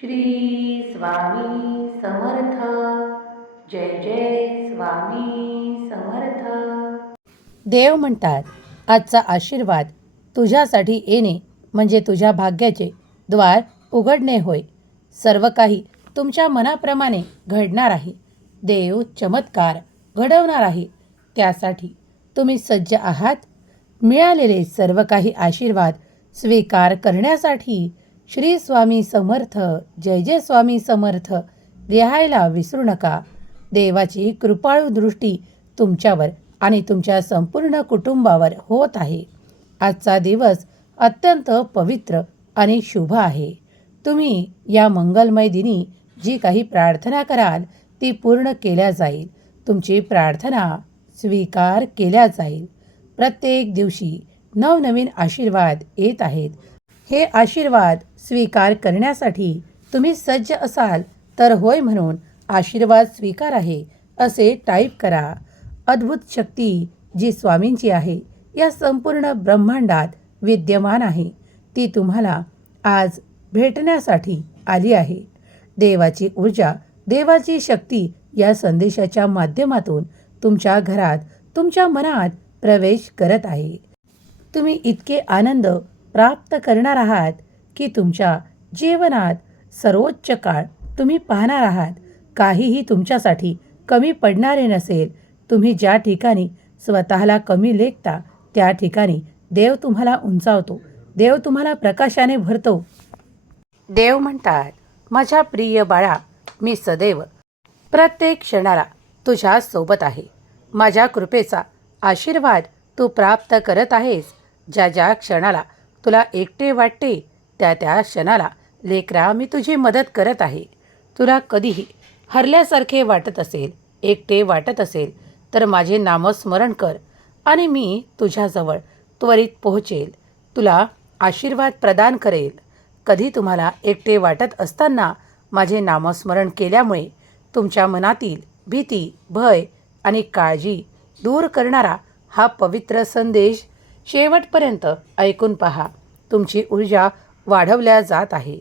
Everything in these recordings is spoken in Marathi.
श्री स्वामी समर्थ. जय जय स्वामी समर्थ. देव म्हणतात आजचा आशीर्वाद तुझ्यासाठी येणे म्हणजे तुझ्या भाग्याचे द्वार उघडणे होय. सर्व काही तुमच्या मनाप्रमाणे घडणार आहे. देव चमत्कार घडवणार आहे. त्यासाठी तुम्ही सज्ज आहात. मिळालेले सर्व काही आशीर्वाद स्वीकार करण्यासाठी श्री स्वामी समर्थ जय जय स्वामी समर्थ. लिहायला विसरू नका. देवाची कृपाळू दृष्टी तुमच्यावर आणि तुमच्या संपूर्ण कुटुंबावर होत आहे. आजचा दिवस अत्यंत पवित्र आणि शुभ आहे. तुम्ही या मंगलमय दिनी जी काही प्रार्थना कराल ती पूर्ण केल्या जाईल. तुमची प्रार्थना स्वीकार केल्या जाईल. प्रत्येक दिवशी नवनवीन आशीर्वाद येत आहेत. हे आशीर्वाद स्वीकार करण्यासाठी तुम्ही सज्ज असाल तर होय म्हणून आशीर्वाद स्वीकार आहे असे टाईप करा. अद्भुत शक्ती जी स्वामींची आहे या संपूर्ण ब्रह्मांडात विद्यमान आहे. ती तुम्हाला आज भेटण्यासाठी आली आहे. देवाची ऊर्जा देवाची शक्ती या संदेशाच्या माध्यमातून तुमच्या घरात तुमच्या मनात प्रवेश करत आहे. तुम्ही इतके आनंद प्राप्त करणार आहात की तुमच्या जीवनात सर्वोच्च काळ तुम्ही पाहणार आहात. काहीही तुमच्यासाठी कमी पडणारे नसेल. तुम्ही ज्या ठिकाणी स्वतःला कमी लेखता त्या ठिकाणी देव तुम्हाला उंचावतो. देव तुम्हाला प्रकाशाने भरतो. देव म्हणतात माझ्या प्रिय बाळा मी सदैव प्रत्येक क्षणाला तुझ्या सोबत आहे. माझ्या कृपेचा आशीर्वाद तू प्राप्त करत आहेस. ज्या ज्या क्षणाला तुला एकटे वाटते त्या त्या क्षणाला. लेकरा मी तुझी मदत करत आहे. तुला कधीही हरल्यासारखे वाटत असेल एकटे वाटत असेल तर माझे नामस्मरण कर आणि मी तुझ्याजवळ त्वरित पोहोचेल. तुला आशीर्वाद प्रदान करेल. कधी तुम्हाला एकटे वाटत असताना माझे नामस्मरण केल्यामुळे तुमच्या मनातील भीती भय आणि काळजी दूर करणारा हा पवित्र संदेश शेवटपर्यंत ऐकून पहा. तुमची ऊर्जा वाढवल्या जात आहे.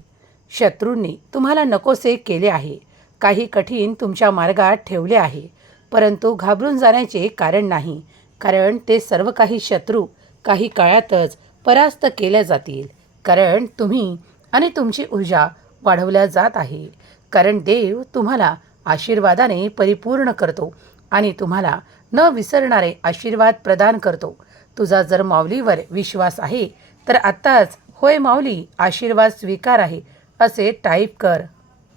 शत्रूंनी तुम्हाला नकोसे केले आहे. काही कठीण तुमच्या मार्गात ठेवले आहे. परंतु घाबरून जाण्याचे कारण नाही. कारण ते सर्व काही शत्रू काही काळातच परास्त केल्या जातील. कारण तुम्ही आणि तुमची ऊर्जा वाढवल्या जात आहे. कारण देव तुम्हाला आशीर्वादाने परिपूर्ण करतो आणि तुम्हाला न विसरणारे आशीर्वाद प्रदान करतो. तुझा जर माऊलीवर विश्वास आहे तर आत्ताच होय माऊली आशीर्वाद स्वीकार आहे असे टाईप कर.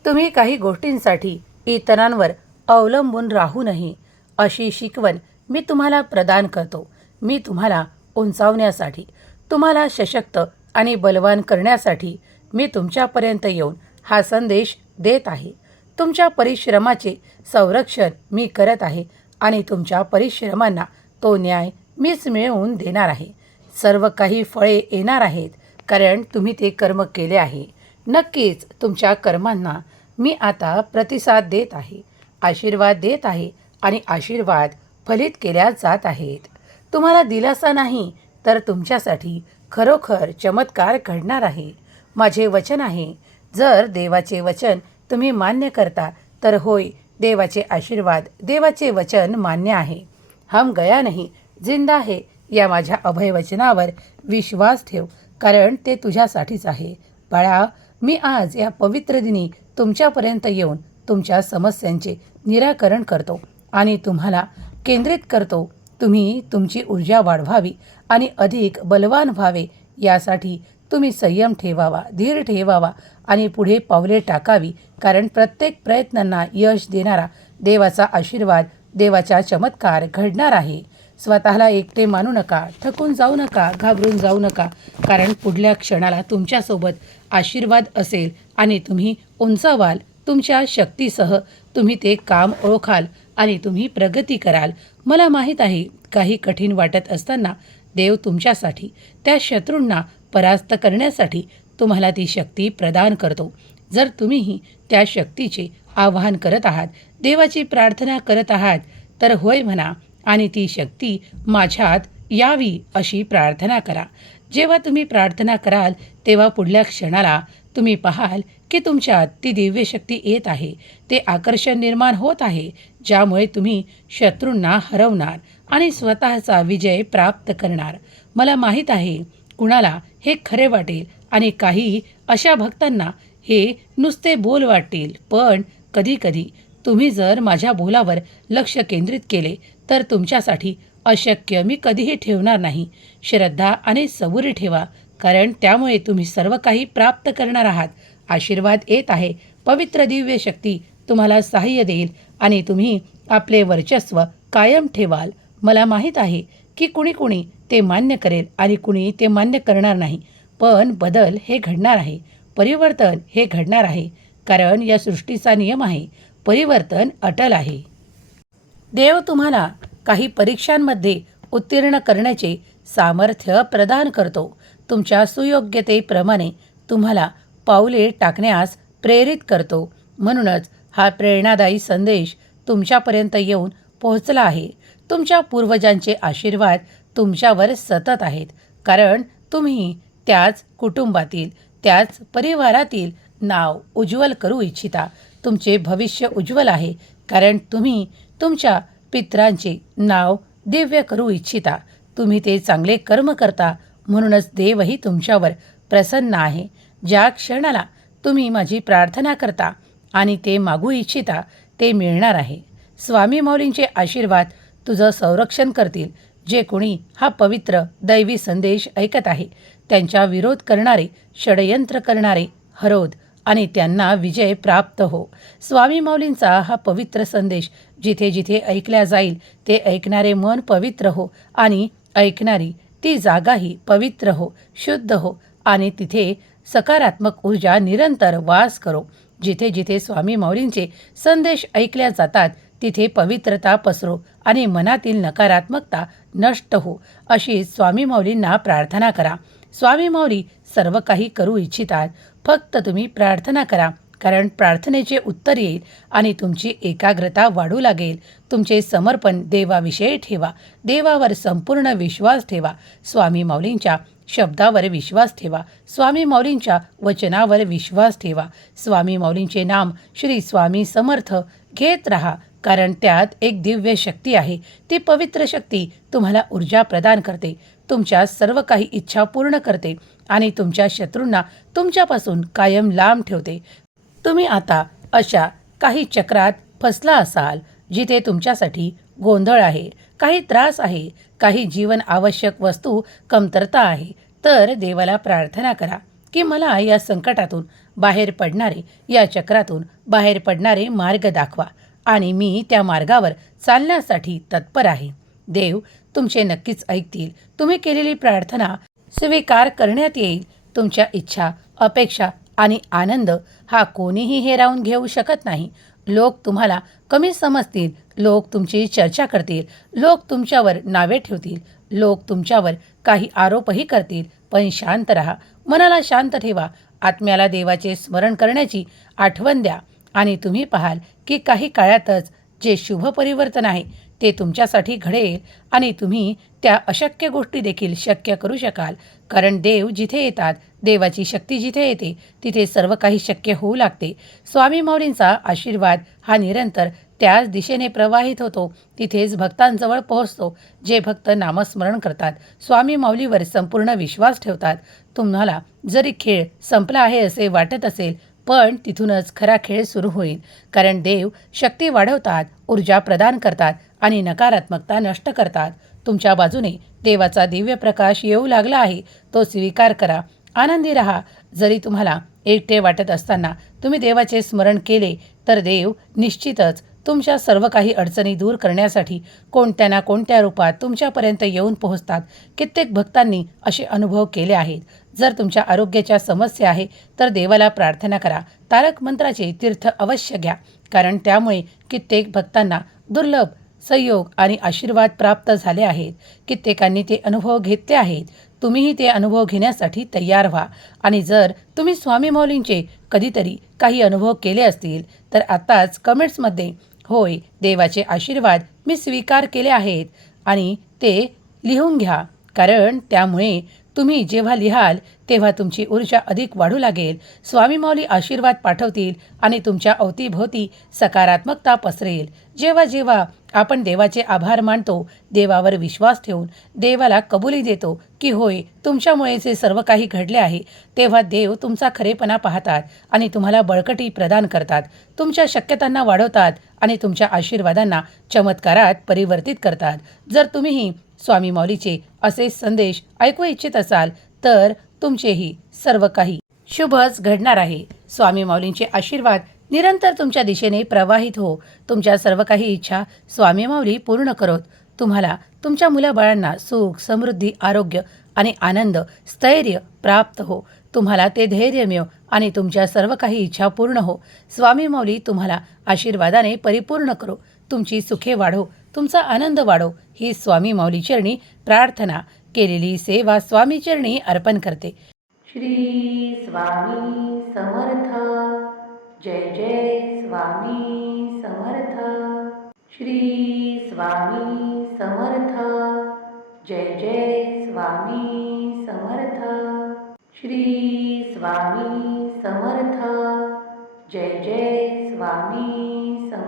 तुम्ही काही गोष्टींसाठी इतरांवर अवलंबून राहू नये अशी शिकवण मी तुम्हाला प्रदान करतो. मी तुम्हाला उंचावण्यासाठी तुम्हाला सशक्त आणि बलवान करण्यासाठी मी तुमच्यापर्यंत येऊन हा संदेश देत आहे. तुमच्या परिश्रमाचे संरक्षण मी करत आहे आणि तुमच्या परिश्रमांना तो न्याय मीच मिळवून देणार आहे. सर्व काही फळे येणार आहेत कारण तुम्ही ते कर्म केले आहे. नक्कीच तुमच्या कर्मांना मी आता प्रतिसाद देत आहे आशीर्वाद देत आहे आणि आशीर्वाद फलित केल्या जात आहेत. तुम्हाला दिलासा नाही तर तुमच्यासाठी खरोखर चमत्कार घडणार आहे. माझे वचन आहे जर देवाचे वचन तुम्ही मान्य करता तर होय देवाचे आशीर्वाद देवाचे वचन मान्य आहे. हम गया नाही जिंदा आहे या माझ्या अभयवचनावर विश्वास ठेव कारण ते तुझ्यासाठीच आहे. बाळा मी आज या पवित्र दिनी तुमच्यापर्यंत येऊन तुमच्या समस्यांचे निराकरण करतो आणि तुम्हाला केंद्रित करतो. तुम्ही तुमची ऊर्जा वाढवावी आणि अधिक बलवान व्हावे यासाठी तुम्ही संयम ठेवावा धीर ठेवावा आणि पुढे पावले टाकावी कारण प्रत्येक प्रयत्नांना यश देणारा देवाचा आशीर्वाद देवाचा चमत्कार घडणार आहे. स्वतःला एकटे मानू नका थकून जाऊ नका घाबरून जाऊ नका. कारण पुढल्या क्षणाला तुमच्यासोबत आशीर्वाद असेल आणि तुम्ही उंचावाल तुमच्या शक्तीसह तुम्ही ते काम ओळखाल आणि तुम्ही प्रगती कराल. मला माहीत आहे काही कठीण वाटत असताना देव तुमच्यासाठी त्या शत्रूंना परास्त करण्यासाठी तुम्हाला ती शक्ती प्रदान करतो. जर तुम्हीही त्या शक्तीचे आवाहन करत आहात देवाची प्रार्थना करत आहात तर होय म्हणा आणि ती शक्ती माझ्यात यावी अशी प्रार्थना करा. जेव्हा तुम्ही प्रार्थना कराल तेव्हा पुढल्या क्षणाला तुम्ही पाहाल की तुमच्यात ती दिव्य शक्ती येत आहे. ते आकर्षण निर्माण होत आहे ज्यामुळे तुम्ही शत्रूंना हरवणार आणि स्वतःचा विजय प्राप्त करणार. मला माहीत आहे कुणाला हे खरे वाटेल आणि काही अशा भक्तांना हे नुसते बोल वाटतील पण कधीकधी तुम्ही जर माझ्या बोलावर लक्ष केंद्रित केले तर तुमच्यासाठी अशक्य मी कधीही ठेवणार नाही. श्रद्धा आणि सबुरी ठेवा कारण त्यामुळे तुम्ही सर्व काही प्राप्त करणार आहात. आशीर्वाद येत आहे. पवित्र दिव्य शक्ती तुम्हाला सहाय्य देईल आणि तुम्ही आपले वर्चस्व कायम ठेवाल. मला माहीत आहे की कुणी कुणी ते मान्य करेल आणि कुणी ते मान्य करणार नाही. पण बदल हे घडणार आहे. परिवर्तन हे घडणार आहे. कारण या सृष्टीचा नियम आहे. परिवर्तन अटल आहे. देव तुम्हाला काही परीक्षांमध्ये उत्तीर्ण करण्याचे सामर्थ्य प्रदान करतो. तुमच्या सुयोग्यतेप्रमाणे तुम्हाला पाऊले टाकण्यास प्रेरित करतो. म्हणूनच हा प्रेरणादायी संदेश तुमच्यापर्यंत येऊन पोहोचला आहे. तुमच्या पूर्वजांचे आशीर्वाद तुमच्यावर सतत आहेत. कारण तुम्ही त्याच कुटुंबातील त्याच परिवारातील नाव उज्ज्वल करू इच्छिता. तुमचे भविष्य उज्ज्वल आहे कारण तुम्ही तुमच्या पित्रांचे नाव दिव्य करू इच्छिता. तुम्ही ते चांगले कर्म करता म्हणूनच देवही तुमच्यावर प्रसन्न आहे. ज्या क्षणाला तुम्ही माझी प्रार्थना करता आणि ते मागू इच्छिता ते मिळणार आहे. स्वामी माऊलींचे आशीर्वाद तुझं संरक्षण करतील. जे कोणी हा पवित्र दैवी संदेश ऐकत आहे त्यांच्या विरोध करणारे षडयंत्र करणारे हरोद आणि त्यांना विजय प्राप्त हो. स्वामी माऊलींचा हा पवित्र संदेश जिथे जिथे ऐकल्या जाईल ते ऐकणारे मन पवित्र हो आणि ऐकणारी ती जागाही पवित्र हो शुद्ध हो आणि तिथे सकारात्मक ऊर्जा निरंतर वास करो. जिथे जिथे स्वामी माऊलींचे संदेश ऐकल्या जातात तिथे पवित्रता पसरो आणि मनातील नकारात्मकता नष्ट हो. अशी स्वामी माऊलींना प्रार्थना करा. स्वामी मौरी सर्व काही करू इच्छितात. फक्त तुम्ही प्रार्थना करा कारण प्रार्थनेचे उत्तर येईल आणि तुमची एकाग्रता वाढू लागेल. तुमचे समर्पण देवाविषयी ठेवा देवावर संपूर्ण विश्वास ठेवा. स्वामी माऊलींच्या शब्दावर विश्वास ठेवा स्वामी माऊलींच्या वचनावर विश्वास ठेवा. स्वामी माऊलींचे नाम श्री स्वामी समर्थ घेत राहा कारण त्यात एक दिव्य शक्ती आहे. ती पवित्र शक्ती तुम्हाला ऊर्जा प्रदान करते. तुमच्या सर्व काही इच्छा पूर्ण करते आणि तुमच्या शत्रूंना तुमच्यापासून कायम लांब ठेवते. तुम्ही आता अशा काही चक्रात फसला असाल जिथे तुमच्यासाठी गोंधळ आहे काही त्रास आहे काही जीवन आवश्यक वस्तू कमतरता आहे तर देवाला प्रार्थना करा की मला या संकटातून बाहेर पडणारे या चक्रातून बाहेर पडणारे मार्ग दाखवा आणि मी त्या मार्गावर चालण्यासाठी तत्पर आहे. देव तुमचे नक्कीच ऐकतील. तुम्ही केलेली प्रार्थना स्वीकार करण्यात येईल. तुमच्या इच्छा अपेक्षा आणि आनंद हा कोणीही हेरावून घेऊ शकत नाही. लोक तुम्हाला कमी समजतील. लोक तुमची चर्चा करतील. लोक तुमच्यावर नावे ठेवतील. लोक तुमच्यावर काही आरोपही करतील. पण शांत राहा. मनाला शांत ठेवा. आत्म्याला देवाचे स्मरण करण्याची आठवण द्या. आणि तुम्ही पाहाल की काही काळातच जे शुभ परिवर्तन आहे ते तुमच्यासाठी घडेल आणि तुम्ही त्या अशक्य गोष्टी देखील शक्य करू शकाल. कारण देव जिथे येतात देवाची शक्ती जिथे येते तिथे सर्व काही शक्य होऊ लागते. स्वामी माऊलींचा आशीर्वाद हा निरंतर त्याच दिशेने प्रवाहित होतो. तिथेच भक्तांजवळ पोहोचतो. जे भक्त नामस्मरण करतात स्वामी माऊलीवर संपूर्ण विश्वास ठेवतात. तुम्हाला जरी खेळ संपला आहे असे वाटत असेल पण तिथूनच खरा खेळ सुरू होईल. कारण देव शक्ती वाढवतात ऊर्जा प्रदान करतात आणि नकारात्मकता नष्ट करतात. तुमच्या बाजूने देवाचा दिव्य प्रकाश येऊ लागला आहे तो स्वीकार करा. आनंदी राहा. जरी तुम्हाला एकटे वाटत असताना तुम्ही देवाचे स्मरण केले तर देव निश्चितच तुमच्या सर्व काही अडचणी दूर करण्यासाठी कोणत्या ना कोणत्या रूपात तुमच्यापर्यंत येऊन पोहोचतात कित्येक भक्तांनी असे अनुभव केले आहेत. जर तुमच्या आरोग्याच्या समस्या आहे तर देवाला प्रार्थना करा. तारक मंत्राचे तीर्थ अवश्य घ्या कारण त्यामुळे कित्येक भक्तांना दुर्लभ संयोग आणि आशीर्वाद प्राप्त झाले आहेत. कित्येकांनी ते अनुभव घेतले आहेत. तुम्हीही ते अनुभव घेण्यासाठी तयार व्हा. आणि जर तुम्ही स्वामी मौलींचे कधीतरी काही अनुभव केले असतील तर आताच कमेंट्समध्ये होय देवाचे आशीर्वाद मी स्वीकार केले आहेत आणि ते लिहून घ्या कारण त्यामुळे तुम्ही जेव्हा लिहाल तेव्हा तुमची ऊर्जा अधिक वाढू लागेल. स्वामीमाऊली आशीर्वाद पाठवतील आणि तुमच्या अवतीभोवती सकारात्मकता पसरेल. जेव्हा जेव्हा आपण देवाचे आभार मानतो देवावर विश्वास ठेवून देवाला कबुली देतो की होय तुमच्यामुळे जे सर्व काही घडले आहे तेव्हा देव तुमचा खरेपणा पाहतात आणि तुम्हाला बळकटी प्रदान करतात. तुमच्या शक्यतांना वाढवतात आणि तुमच्या आशीर्वादांना चमत्कारात परिवर्तित करतात. जर तुम्हीही स्वामी मौलीचे असे संदेश ऐकू इच्छित असाल तर तुमचेही सर्व काही शुभच घडणार आहे. स्वामी माऊलींचे आशीर्वाद निरंतर तुमच्या दिशेने प्रवाहित हो. तुमच्या सर्व काही इच्छा स्वामी माऊली पूर्ण करत. तुम्हाला तुमच्या मुलाबाळांना सुख समृद्धी आरोग्य आणि आनंद स्थैर्य प्राप्त हो. तुम्हाला ते धैर्य मिळो आणि तुमच्या सर्व काही इच्छा पूर्ण हो. स्वामी माऊली तुम्हाला आशीर्वादाने परिपूर्ण करो. तुमची सुखे वाढो. तुमचा आनंद वाढो ही स्वामी माऊली चरणी प्रार्थना केलेली सेवा स्वामी चरणी अर्पण करते. श्री स्वामी समर्थ. जय जय स्वामी समर्थ. श्री स्वामी समर्थ. जय जय स्वामी समर्थ. श्री स्वामी समर्थ. जय जय स्वामी समर्थ.